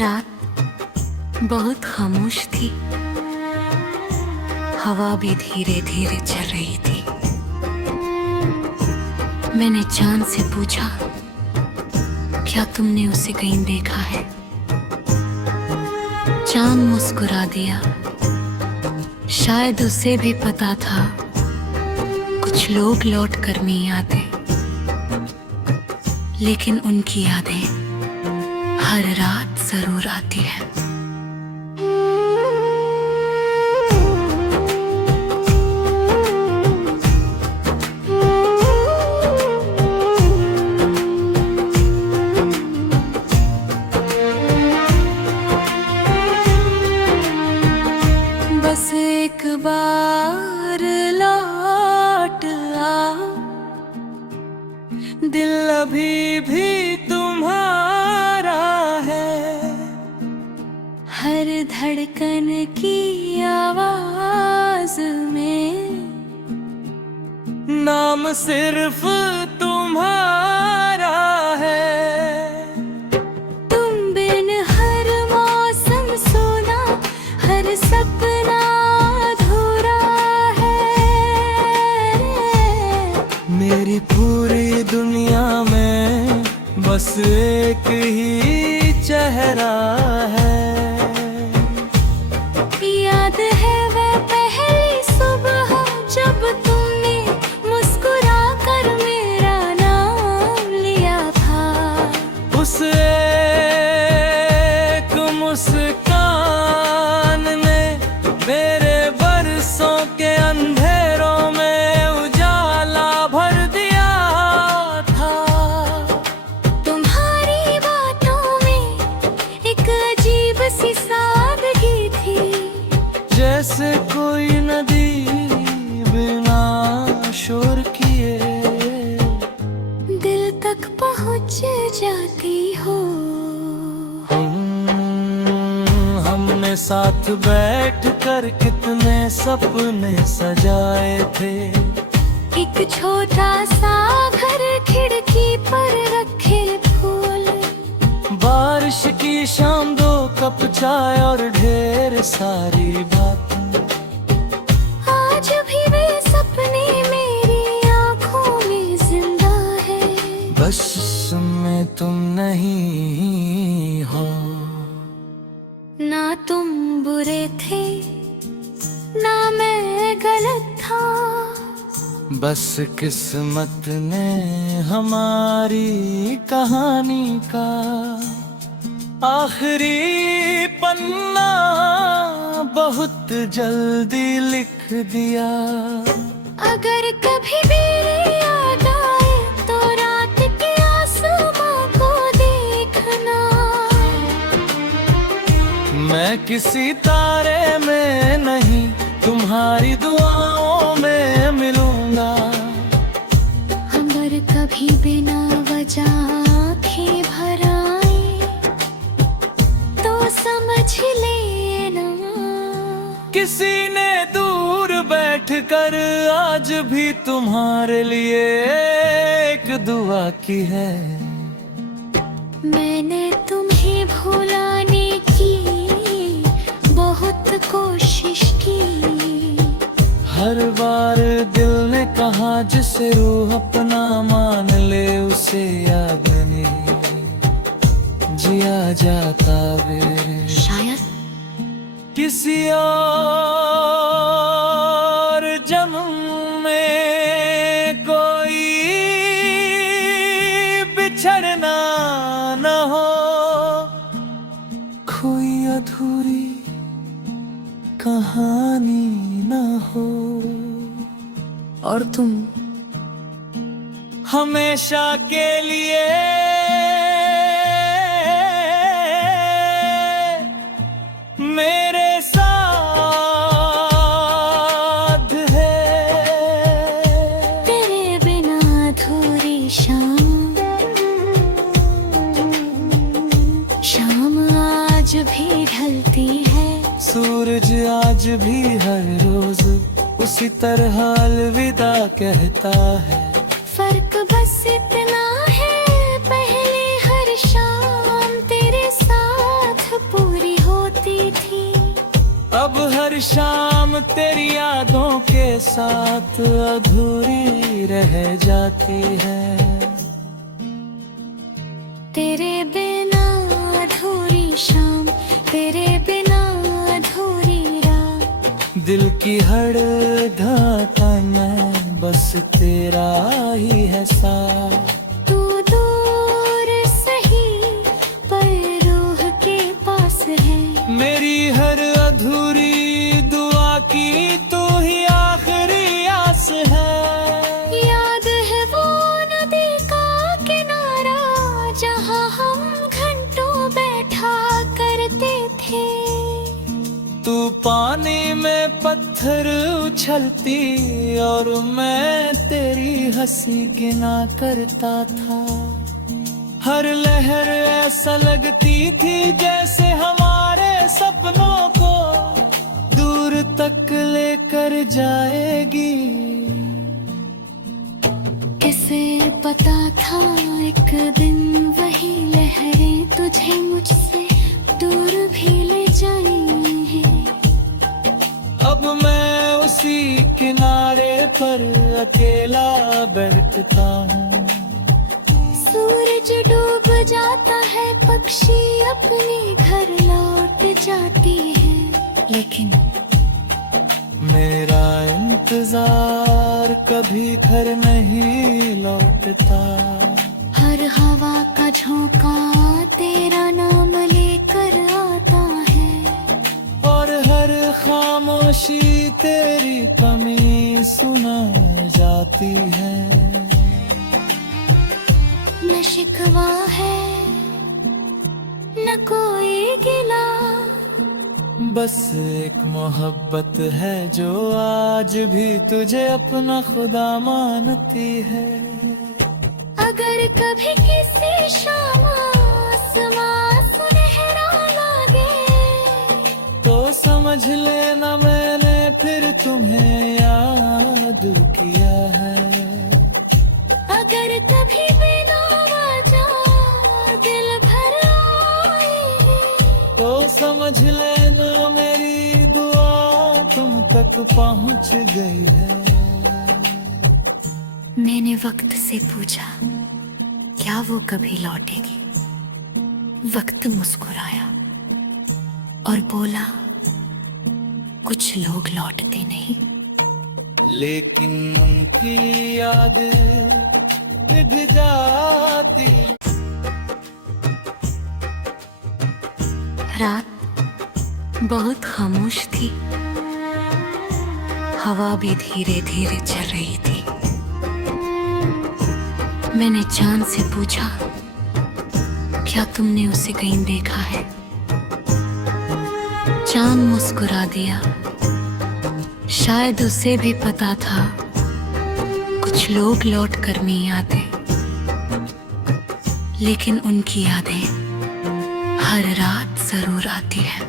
रात बहुत खामोश थी, हवा भी धीरे धीरे चल रही थी। मैंने चांद से पूछा, क्या तुमने उसे कहीं देखा है? चांद मुस्कुरा दिया। शायद उसे भी पता था कुछ लोग लौट कर नहीं आते, लेकिन उनकी यादें हर रात जरूर आती है। बस एक बार लौट आ, दिल अभी भी तुम्हारा है। हर धड़कन की आवाज में नाम सिर्फ तुम्हारा है। तुम बिन हर मौसम सोना, हर सपना अधूरा है। मेरी पूरी दुनिया में बस एक ही चेहरा है। याद है वह पहली सुबह जब तुमने मुस्कुरा कर मेरा नाम लिया था। उस एक मुस्कान ने मेरे बरसों के अंधेरों में उजाला भर दिया था। तुम्हारी बातों में एक अजीब सी सादगी थी, जैसे कोई नदी बिना शोर किए दिल तक पहुंच जाती हो। हमने साथ बैठ कर कितने सपने सजाए थे। एक छोटा सा घर, खिड़की पर रखे फूल, बारिश की शाम, 2 कप चाय और ढेर सारी बातें। आज भी वे सपने मेरी आंखों में जिंदा है। बस में तुम नहीं हो। ना तुम बुरे थे, ना मैं गलत था। बस किस्मत ने हमारी कहानी का आखिरी पन्ना बहुत जल्दी लिख दिया। अगर कभी मेरी याद आए तो रात के आसमां को देखना। मैं किसी तारे में नहीं, तुम्हारी दुआओं में मिलूंगा। अगर कभी बिना वजह आँखें भर आए तो समझ लेना, किसी ने दूर बैठकर आज भी तुम्हारे लिए एक दुआ की है। मैंने तुम्हें भुलाने की बहुत कोशिश की। हर बार दिल ने कहा जिसे रूह अपना मान ले, उसे याद नहीं जिया जाता वे। शायद किसी और जन्म में कोई बिछड़ना न हो, कोई अधूरी कहानी न हो। और तुम हमेशा के लिए मेरे साथ है। तेरे बिना अधूरी शाम, शाम आज भी ढलती है। सूरज आज भी हर रोज उसी तरह अलविदा कहता है। फर्क बस इतना है, पहले हर शाम तेरे साथ शाम तेरी यादों के साथ अधूरी रह जाती है। तेरे बिना अधूरी शाम, तेरे बिना अधूरी रात, दिल की हर धड़कन में बस तेरा ही है साथ। तू दूर सही पर रूह के पास है। मेरी हर अधूरी दुआ की तू ही आखिरी आस है। याद है वो नदी का किनारा जहाँ हम घंटों बैठा करते थे। तू पानी में पत्थर उछलती और मैं तेरी हंसी गिना करता था। हर लहर ऐसा लगती थी जैसे हमारे सपनों को दूर तक लेकर जाएगी। किसे पता था एक दिन वही लहरें तुझे मुझसे दूर भी ले जाएंगी। अब मैं उसी किनारे पर अकेला बैठता हूँ। सूरज डूब जाता है, पक्षी अपने घर लौट जाती है, लेकिन मेरा इंतजार कभी घर नहीं लौटता। हर हवा का झोंका तेरा नाम लेकर आता है, और हर खामोशी तेरी कमी सुना जाती है। न शिकवा है न कोई गिला, बस एक मोहब्बत है जो आज भी तुझे अपना खुदा मानती है। अगर कभी किसी शाम आसमां सुनहरा लागे तो समझ लेना मैंने फिर तुम्हें याद किया है। अगर कभी बिना वजह दिल भर आए तो समझ लेना मेरी दुआ तुम तक पहुंच गई है। मैंने वक्त से पूछा क्या वो कभी लौटेगी। वक्त मुस्कुराया और बोला कुछ लोग लौटते नहीं, लेकिन उनकी याद निभ जाती। रात बहुत खामोश थी, हवा भी धीरे धीरे चल रही थी। मैंने चांद से पूछा क्या तुमने उसे कहीं देखा है। चांद मुस्कुरा दिया, शायद उसे भी पता था कुछ लोग लौट कर नहीं आते, लेकिन उनकी यादें हर रात जरूर आती है।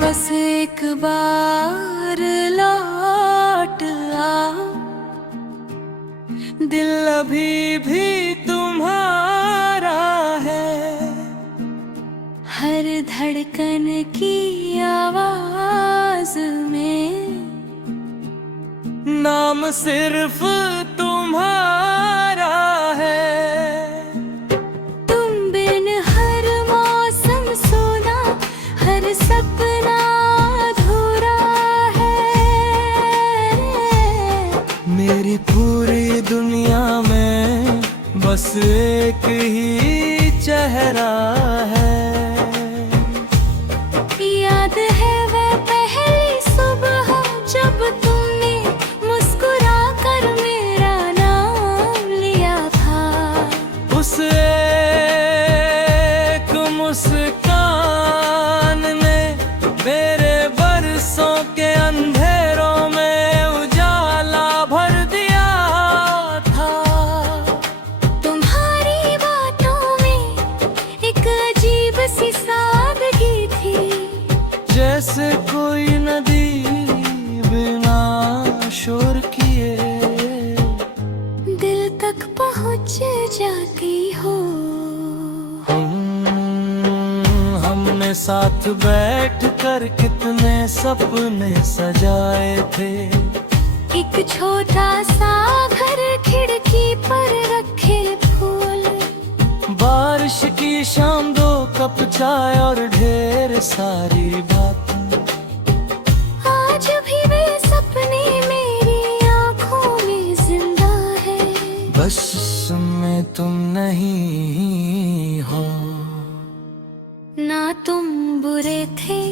बस एक बार लौट आ, दिल अभी भी तुम्हारा है। हर धड़कन की आवाज में नाम सिर्फ तुम्हारा है। तुम बिन हर मौसम सोना, हर सपना अधूरा है। मेरी पूरी दुनिया में बस एक ही चेहरा है। याद है वह पहली सुबह जब तुमने मुस्कुरा कर मेरा नाम लिया था। उस एक मुस्कान ने मेरे बरसों के अंधेरों में उजाला भर दिया था। तुम्हारी बातों में एक अजीब पहुंच जाती हो। हमने साथ बैठ कर कितने सपने सजाए थे। एक छोटा सा घर, खिड़की पर रखे फूल, बारिश की शाम, 2 कप चाय और ढेर सारी बातें। आज भी वे सपने मेरी आंखों में जिंदा है। बस में तुम नहीं हो। ना तुम बुरे थे,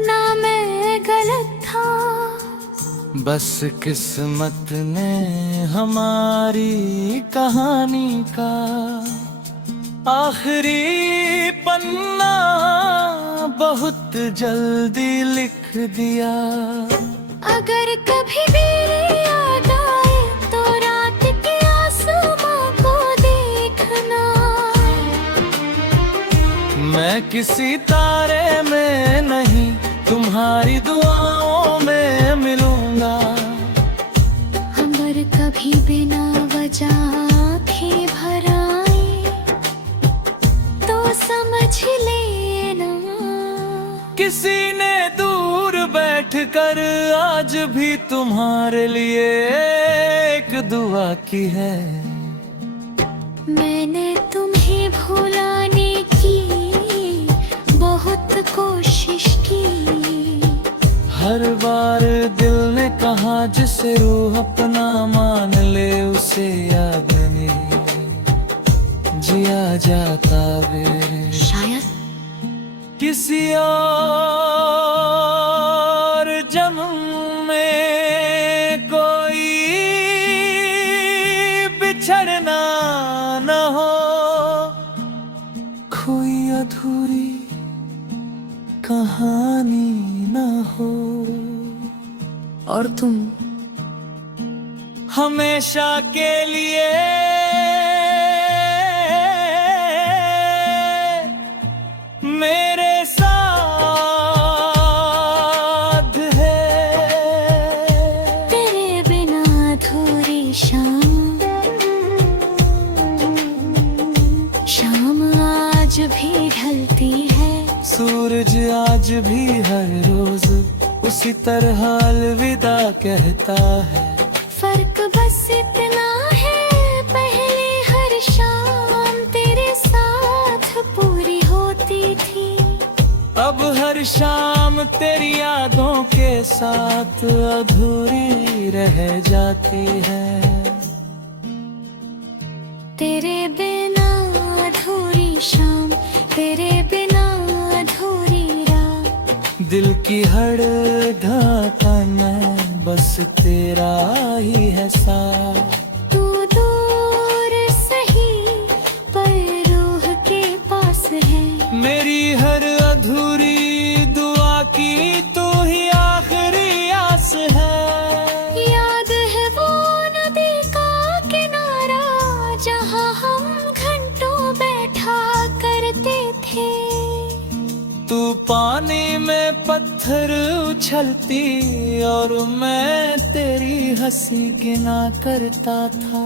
ना मैं गलत था। बस किस्मत ने हमारी कहानी का आखिरी पन्ना बहुत जल्दी लिख दिया। अगर कभी मेरी याद आए तो रात के आसमां को देखना। मैं किसी तारे में नहीं, तुम्हारी दुआओं में मिलूंगा। हमर कभी बिना वजह आँखें भर आए तो समझ लेना। किसी ने दूर बैठकर आज भी तुम्हारे लिए एक दुआ की है। मैंने तुम्हें भुलाने की बहुत कोशिश की। हर बार दिल ने कहा जिसे रूह अपना मान ले, उसे याद नहीं जिया जाता वे। शायद किसी और जन्म में कोई बिछड़ना न हो, कोई अधूरी कहानी न हो। और तुम हमेशा के लिए मेरे साथ है। तेरे बिना अधूरी शाम, शाम आज भी ढलती है। सूरज आज भी हर रोज उसी तरह अलविदा कहता है। फर्क बस इतना है, पहले हर शाम तेरे साथ पूरी होती थी। अब हर शाम तेरी यादों के साथ अधूरी रह जाती है। तेरे बिना अधूरी शाम, तेरे बिना अधूरी रात। दिल की हर धड़कन में बस तेरा ही है साथ। तू दूर सही पर रूह के पास है। मेरी हर अधूरी दुआ की तू ही आखिरी आस है। याद है वो नदी का किनारा जहाँ हम घंटों बैठा करते थे। तू पानी में पत्थर उछलती और मैं तेरी हंसी गिना करता था।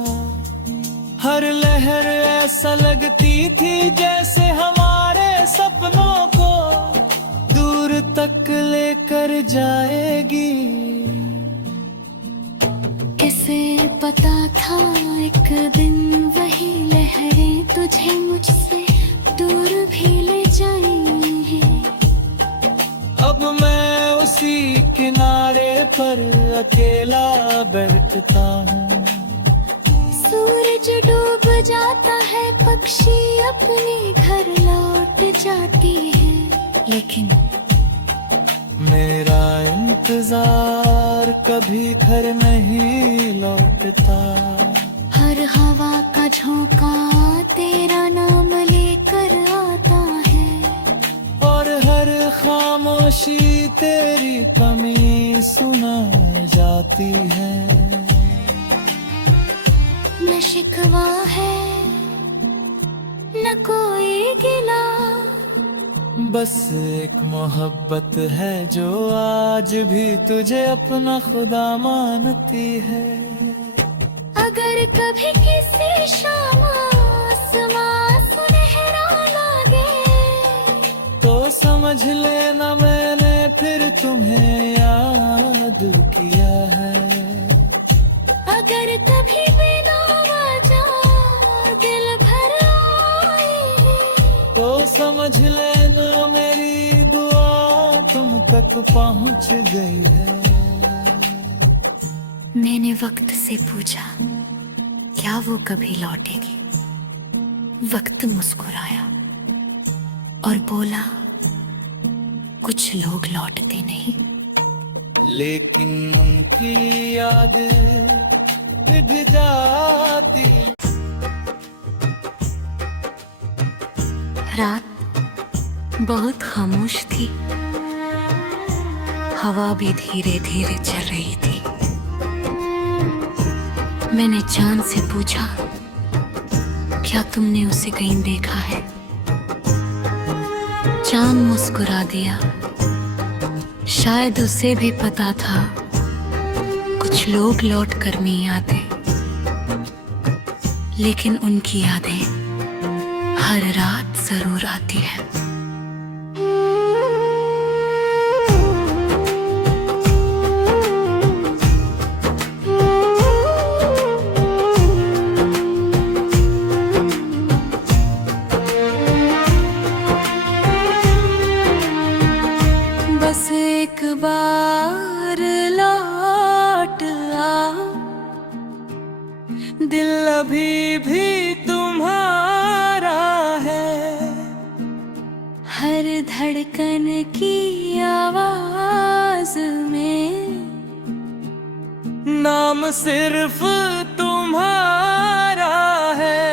हर लहर ऐसा लगती थी जैसे हमारे सपनों को दूर तक लेकर जाएगी। किसे पता था एक दिन वही लहरें तुझे मुझसे दूर भी ले जाएंगी। अब मैं उसी किनारे पर अकेला बैठता हूँ। सूरज डूब जाता है, पक्षी अपने घर लौट जाती है। लेकिन मेरा इंतजार कभी घर नहीं लौटता। हर हवा का झोंका तेरा नाम लेकर आता है। और हर खामोशी तेरी कमी सुना जाती है। न शिकवा है न कोई गिला, बस एक मोहब्बत है जो आज भी तुझे अपना खुदा मानती है। अगर अगर कभी किसी शाम आसमां सुनहरा लगे तो समझ लेना मैंने फिर तुम्हें याद किया है। अगर कभी बिना वजह दिल भर आए तो समझ लेना मेरी दुआ तुम तक पहुंच गई है। मैंने वक्त से पूछा क्या वो कभी लौटेगी। वक्त मुस्कुराया और बोला कुछ लोग लौटते नहीं। लेकिन उनकी याद दिख जाती। रात बहुत खामोश थी, हवा भी धीरे धीरे चल रही थी। मैंने चांद से पूछा क्या तुमने उसे कहीं देखा है। चांद मुस्कुरा दिया, शायद उसे भी पता था कुछ लोग लौट कर नहीं आते, लेकिन उनकी यादें हर रात जरूर आती है। बस एक बार लौट आ, दिल अभी भी तुम्हारा है। हर धड़कन की आवाज में नाम सिर्फ तुम्हारा है।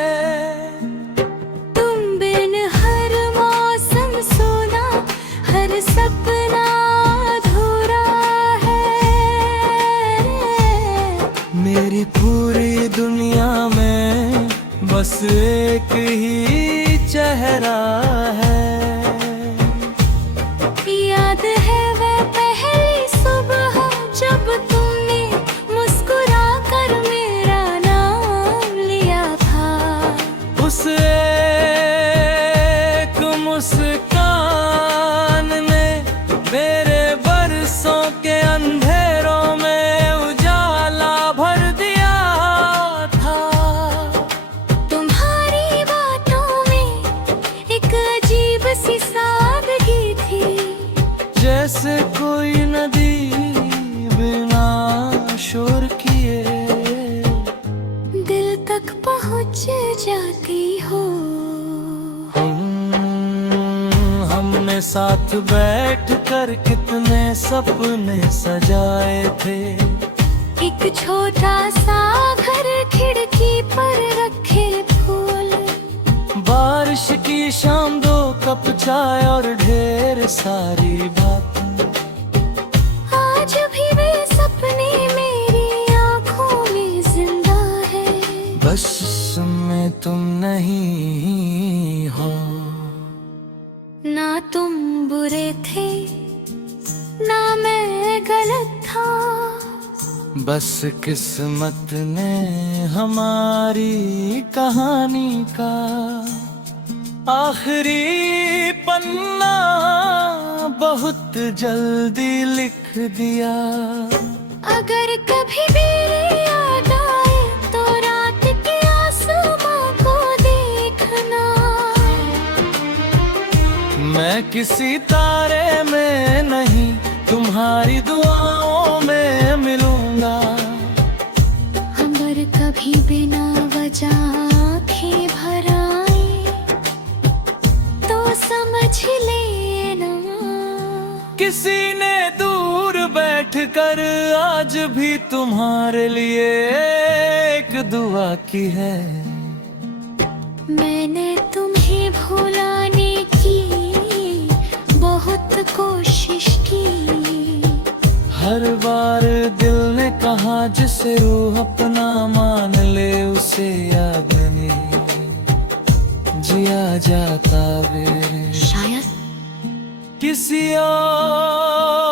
तुम बिन हर मौसम सोना, हर सपना अधूरा है। मेरी पूरी दुनिया में बस एक ही चेहरा है। याद है वह पहली सुबह जब तुमने मुस्कुरा कर मेरा नाम लिया था। उस एक मुस्कान ने मेरे बरसों के अंधेरों में उजाला भर दिया था। तुम्हारी बातों में एक अजीब सी सादगी थी, जैसे कोई नदी बिना शोर किए दिल तक पहुंच जाती हो। हमने साथ बैठ कर कितने सपने सजाए थे। एक छोटा सा घर, खिड़की पर रखे फूल, बारिश की शाम, 2 कप चाय और ढेर सारी बातें। आज भी वे सपने मेरी आंखों में जिंदा है। बस में तुम नहीं हो। ना तुम बुरे थे ना मैं गलत था, बस किस्मत ने हमारी कहानी का आखिरी पन्ना बहुत जल्दी लिख दिया। अगर कभी मेरी याद आए तो रात के आसमां को देखना। मैं किसी तारे में नहीं, तुम्हारी दुआओं में मिलूंगा। अगर कभी बिना वजह आँखें भर आए तो समझ लेना किसी ने दूर बैठकर आज भी तुम्हारे लिए एक दुआ की है। मैंने तुम्हें भुलाने की बहुत कोशिश की। हर बार दिल ने कहा जिसे रूह अपना मान ले उसे याद नहीं जिया जाता वे शायद किसी और